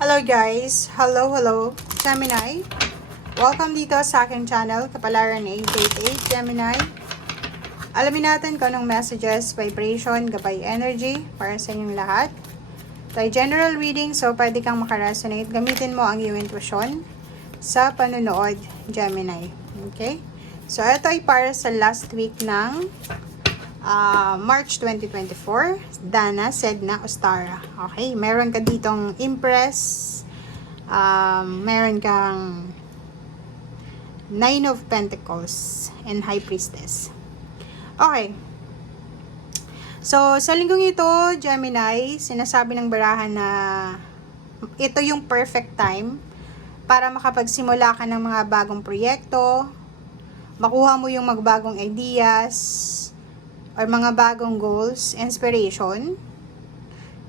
Hello guys! Hello Gemini! Welcome dito sa aking channel, Kapalaran 888 Gemini. Alamin natin kung anong messages, vibration, gabay energy para sa inyong lahat. Ito ay general reading, so pwede kang makaresonate. Gamitin mo ang iyong intuition sa panunood, Gemini. Okay? So ito ay para sa last week ng March 2024, Dana, Sedna, Ostara. Okay, meron ka ditong Empress, meron kang Nine of Pentacles, and High Priestess. Okay. So, sa linggong ito, Gemini, sinasabi ng barahan na ito yung perfect time para makapagsimula ka ng mga bagong proyekto, makuha mo yung magbagong ideas, or mga bagong goals, inspiration,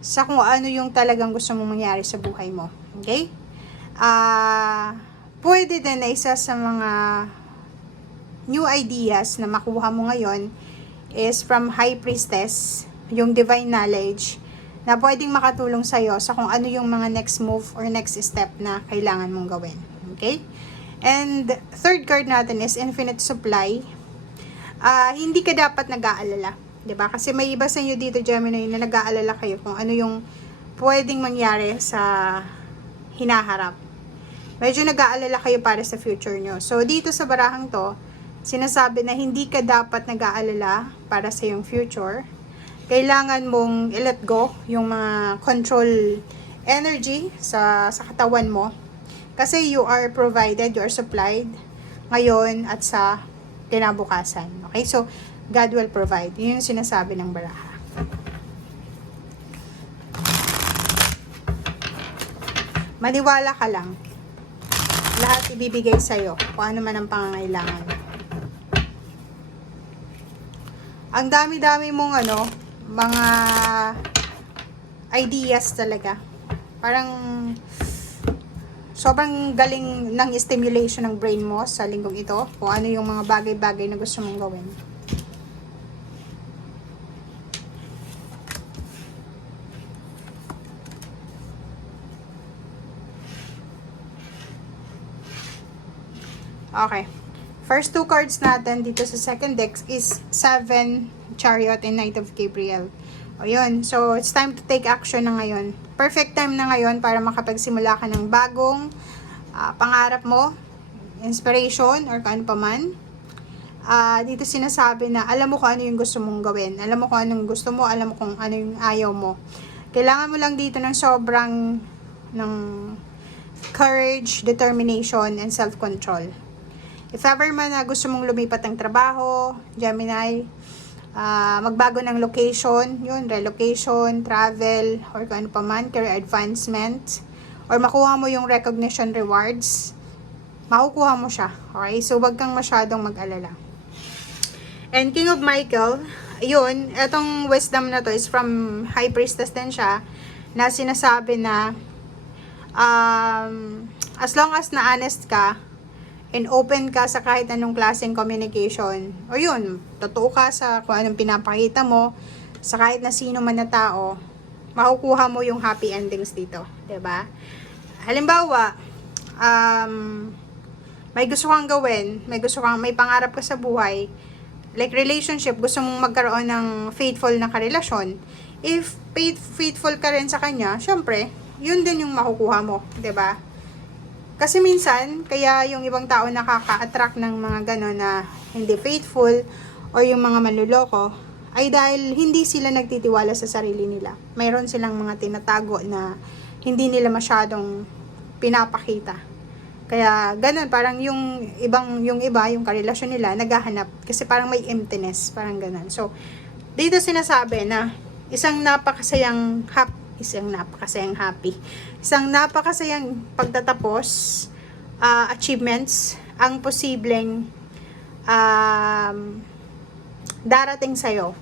sa kung ano yung talagang gusto mong mangyari sa buhay mo. Okay? Pwede din na isa sa mga new ideas na makuha mo ngayon is from High Priestess, yung divine knowledge, na pwedeng makatulong sa'yo sa kung ano yung mga next move or next step na kailangan mong gawin. Okay? And third card natin is Infinite Supply. Hindi ka dapat nag-aalala, 'di ba? Kasi may iba sa inyo dito, Gemini, na nag-aalala kayo kung ano yung pwedeng mangyari sa hinaharap. Medyo nag-aalala kayo para sa future nyo. So, dito sa barahang to, sinasabi na hindi ka dapat nag-aalala para sa yung future. Kailangan mong i-let go yung mga control energy sa katawan mo. Kasi you are provided, you are supplied ngayon at sa kinabukasan. Okay? So, God will provide. Yun yung sinasabi ng baraha. Maniwala ka lang. Lahat ibibigay sa'yo kung ano man ang pangangailangan. Ang dami-dami mong mga ideas talaga. Parang sobrang galing ng stimulation ng brain mo sa linggong ito. Kung ano yung mga bagay-bagay na gusto mong gawin. Okay. First two cards natin dito sa second deck is 7, Chariot, and Knight of Gabriel. O yun. So, it's time to take action na ngayon. Perfect time na ngayon para makapagsimula ka ng bagong pangarap mo, inspiration, or kung ano pa man. Dito sinasabi na alam mo kung ano yung gusto mong gawin. Alam mo kung anong gusto mo, alam mo kung ano yung ayaw mo. Kailangan mo lang dito ng sobrang courage, determination, and self-control. If ever man na gusto mong lumipat ng trabaho, Gemini, magbago ng location, yun, relocation, travel, or kung ano pa man, career advancement, or makuha mo yung recognition rewards, makukuha mo siya. Okay? So, wag kang masyadong mag-alala. And King of Michael, yun, etong wisdom na to is from High Priestess din siya, na sinasabi na, as long as na honest ka, and open ka sa kahit anong klaseng communication, o yun, totoo ka sa kung anong pinapakita mo, sa kahit na sino man na tao, makukuha mo yung happy endings dito. 'Di ba? Halimbawa, may gusto kang gawin, may pangarap ka sa buhay, like relationship, gusto mong magkaroon ng faithful na karelasyon. If faithful ka rin sa kanya, syempre, yun din yung makukuha mo. 'Di ba? Kasi minsan, kaya yung ibang tao nakaka-attract ng mga gano'n na hindi faithful or yung mga manluloko, ay dahil hindi sila nagtitiwala sa sarili nila. Mayroon silang mga tinatago na hindi nila masyadong pinapakita. Kaya gano'n, parang yung iba, yung karelasyon nila, naghahanap. Kasi parang may emptiness, parang gano'n. So, dito sinasabi na isang napakasayang happy, isang napakasayang pagtatapos, achievements, ang posibleng darating sa'yo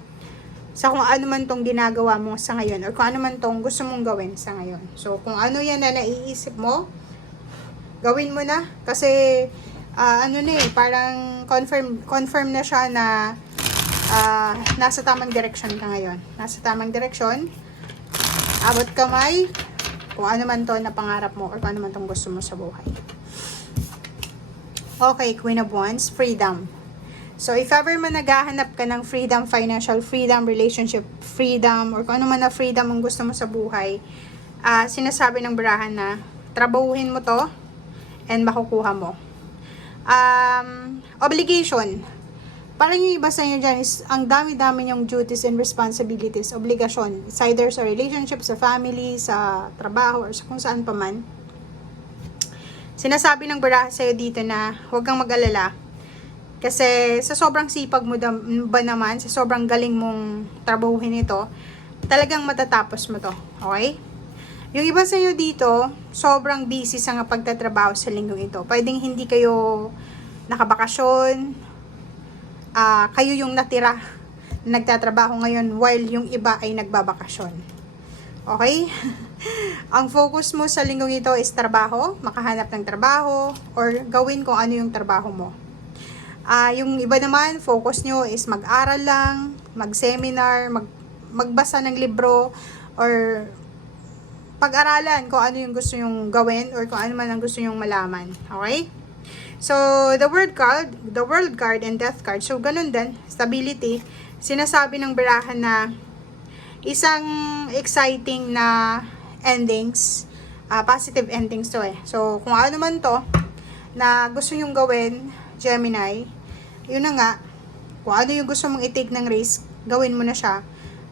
sa kung ano man tong ginagawa mo sa ngayon or kung ano man tong gusto mong gawin sa ngayon. So, kung ano yan na naiisip mo, gawin mo na. Kasi, parang confirm na siya na nasa tamang direction ka ngayon. Nasa tamang direction. Abot kamay, Kung ano man to na pangarap mo or kung ano man tong gusto mo sa buhay. Okay, Queen of Wands, freedom. So, if ever man naghahanap ka ng freedom, financial freedom, relationship freedom, or kung ano man na freedom ang gusto mo sa buhay, sinasabi ng barahan na trabahuhin mo to and makukuha mo. Obligation. Parang yung iba sa inyo dyan is ang dami-dami yung duties and responsibilities, obligasyon. It's either sa relationship, sa family, sa trabaho, or sa kung saan pa man. Sinasabi ng baraha sa'yo dito na huwag kang mag-alala. Kasi sa sobrang sipag mo ba naman, sa sobrang galing mong trabahuhin ito, talagang matatapos mo to. Okay? Yung iba sa inyo dito, sobrang busy sa pagtatrabaho sa linggong ito. Pwedeng hindi kayo nakabakasyon, kayo yung natira na nagtatrabaho ngayon while yung iba ay nagbabakasyon. Okay? Ang focus mo sa linggong ito is trabaho, makahanap ng trabaho, or gawin kung ano yung trabaho mo. Yung iba naman, focus nyo is mag-aral lang, mag-seminar, magbasa ng libro, or pag-aralan kung ano yung gusto nyong gawin, or kung ano man ang gusto nyong malaman. Okay? So, the world card and death card. So, ganun din, stability. Sinasabi ng barahan na isang exciting na endings, positive endings to eh. So, kung ano man to na gusto nyong gawin, Gemini, yun na nga, kung ano yung gusto mong i-take ng risk, gawin mo na siya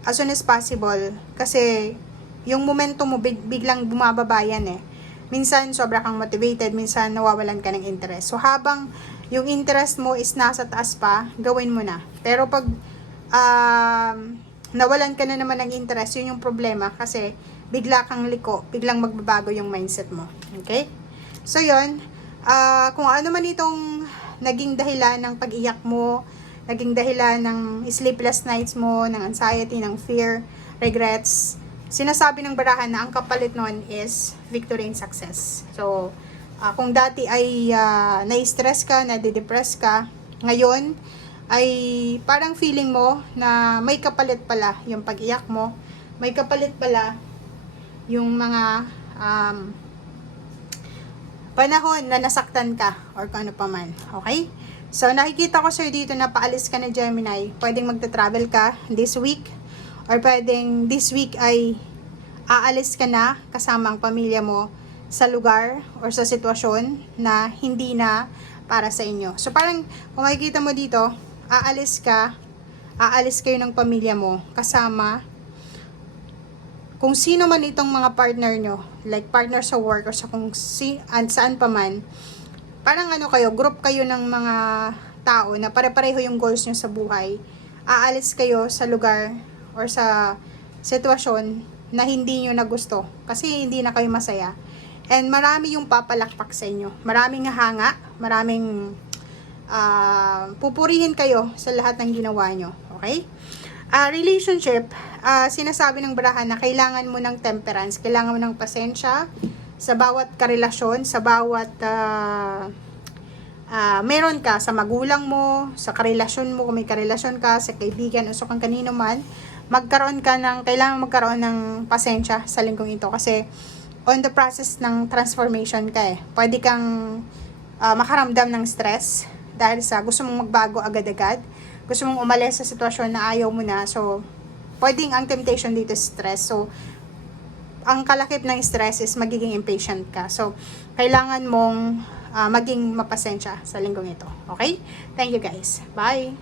as soon as possible. Kasi, yung momentum mo biglang bumababa yan eh. Minsan, sobra kang motivated, minsan nawawalan ka ng interest. So, habang yung interest mo is nasa taas pa, gawin mo na. Pero pag nawalan ka na naman ng interest, yun yung problema kasi bigla kang liko, biglang magbabago yung mindset mo. Okay? So, yun. Kung ano man itong naging dahilan ng pag-iyak mo, naging dahilan ng sleepless nights mo, ng anxiety, ng fear, regrets, sinasabi ng barahan na ang kapalit nun is victory and success. So, kung dati ay na-stress ka, na-depress ka, ngayon ay parang feeling mo na may kapalit pala yung pag-iyak mo, may kapalit pala yung mga panahon na nasaktan ka or kung ano pa man. Okay? So, nakikita ko sa'yo dito na paalis ka na Gemini. Pwedeng magta-travel ka this week or pwedeng this week ay aalis ka na kasama ang pamilya mo sa lugar or sa sitwasyon na hindi na para sa inyo. So, parang kung makikita mo dito, aalis kayo ng pamilya mo kasama kung sino man itong mga partner nyo, like partner sa work or sa saan pa man, parang ano kayo, group kayo ng mga tao na pare-pareho yung goals nyo sa buhay, aalis kayo sa lugar or sa sitwasyon na hindi nyo na gusto kasi hindi na kayo masaya. And marami yung papalakpak sa inyo. Maraming hanga, maraming pupurihin kayo sa lahat ng ginawa nyo. Okay? Relationship, sinasabi ng barahan na kailangan mo ng temperance, kailangan mo ng pasensya sa bawat karelasyon, sa bawat meron ka sa magulang mo, sa karelasyon mo, kung may karelasyon ka, sa kaibigan o sa kung kanino man, kailangan magkaroon ng pasensya sa linggong ito kasi on the process ng transformation ka eh. Pwede kang makaramdam ng stress dahil sa gusto mong magbago agad-agad, gusto mong umalis sa sitwasyon na ayaw mo na. So, pwedeng ang temptation dito is stress. So, ang kalakip ng stress is magiging impatient ka. So, kailangan mong maging mapasensya sa linggong ito. Okay? Thank you guys. Bye!